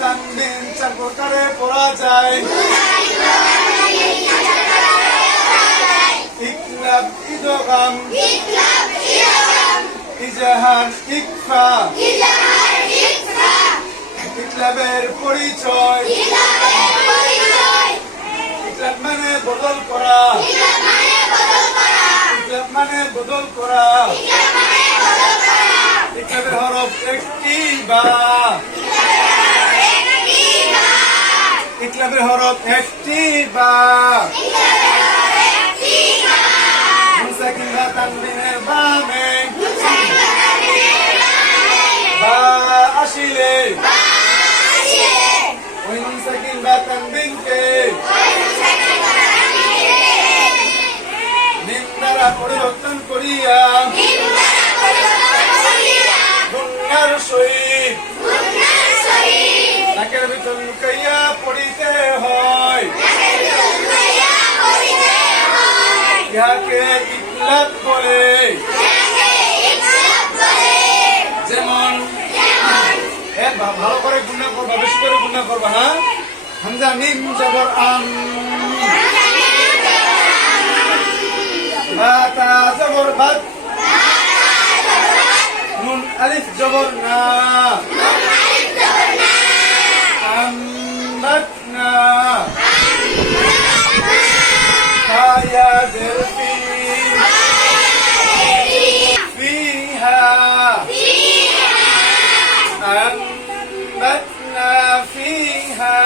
তানবিন চার প্রকারে পড়া যায়। ইকলাব ইদগাম ইজাহার ইকফা ইকলাবের পরিচয়। ইকলাব মানে বদল করা। ইকলাব মানে বদল করা। ইকলাবের হরফ একটি বা। ইকলাবের হরফ একটি বা। মুনসাকিন বা তানবিনের বামে বা আসিলে ওই মুনসাকিন বা তানবিনকে মিম দ্বারা পরিবর্তন করিয়া গুণার সহিত নাকের ভিতর লুকাইয়া পড়িতে হয়। ইহাকে ইকলাব বলে। যেমন ভালো করে গুণা করবা, বেশি করে গুণা করবা। হ্যাঁ, হামজা মিম জবর আম, বা তা জবর বাত, নুন আলিফ জবর না, আমবাতনা, হায়া দেরফি ফিহা, আমবাতনা ফিহা।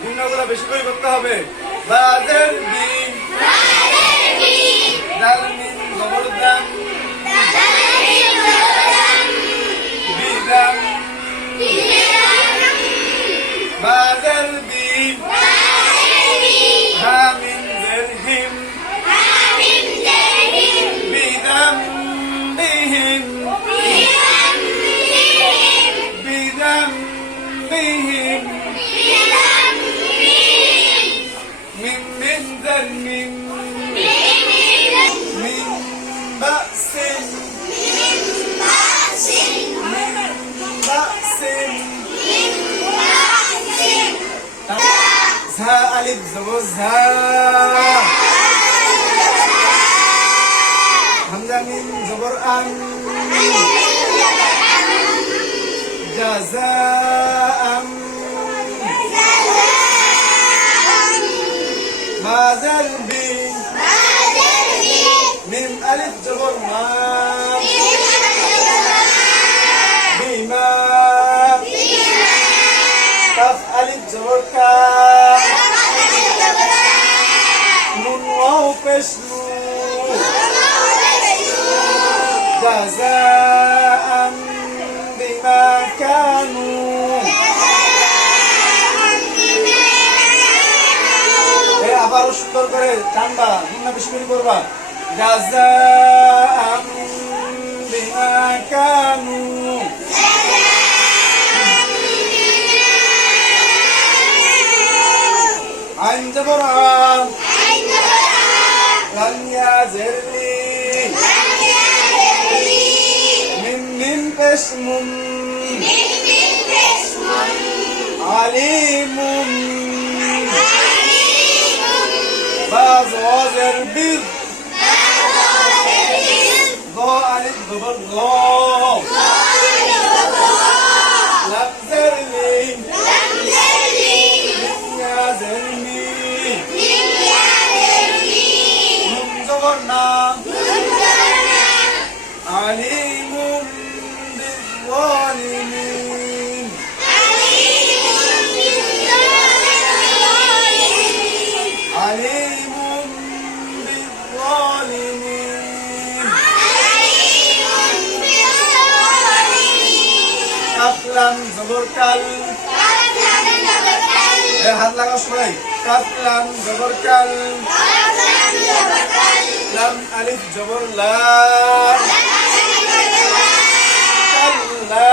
গুণাগুলো বেশি করে করতে হবে। বাদের বিন, দাল মিন জবর দাম, বিদাম, বাদের বিন, হা মিন দেরহিম, বিদাম বিহিম, বিদাম বিহিম, মিন মিন দারমিন, মিন বাসিন, মিন বাসিন, ঝা আলিফ জবর ঝা, হামজা মিম জবর আন, জাযাআম, বাজার বিন, মিম আলিফ জবর মা, বিমা, কাফ আলিফ জবর কা, নুন ওয়াও পেশ নু, জাযাআম বিমা কানু। আবারও সুন্দর করে টানবা, গুণা বেশি করে করবা। জাযাআম বিমা কানু, আইন জবর আ, লাম ইয়া জেরলি, মিম মিম পেশ মুম, আলিমুম, বা জের বিদ, গ আলিফ জবর গ, লাম জেরলি, মিম ইয়া জেরলি, নুন জবর না, আলিমুম বিজ্জালিমিন, আলিমুম বিজ্জালিমিন। কাফ লাম জবর কাল, হাত লাগাও সবাই। কাফ লাম জবর কাল, লাম আলিফ জবর লা, কাল্লা,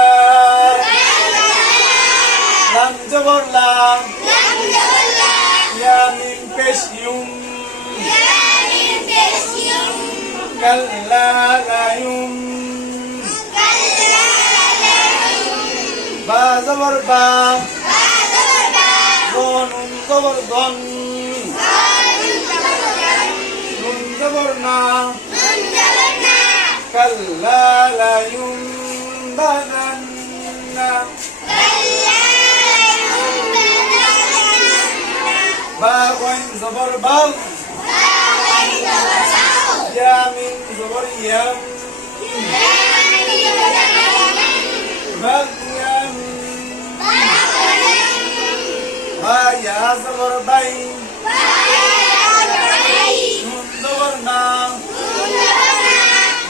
লাম জবর লা, ইয়া মিম পেশ ইউম, কাল্লা লা ইউম, জবর বা নুন জবর গন নুন জবর না কাল্লা লা ইউনবাযান্না বা গইন জবর বাল ইয়া মিন জবর ইয়াম বাগয়াম বা ইয়া জবর বাই নুন জবর না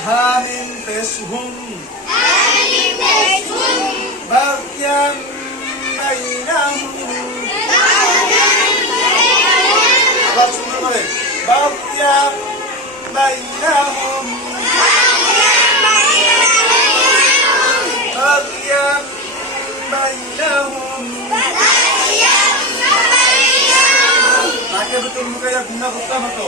হা মিন পেশহুম বাগয়াম বাইনাহুম আবার সুন্দর করে বাগয়াম বাইনাহুম বাগয়াম বাইনাহুম নাকের ভিতর মুখে গুণা করতে হতো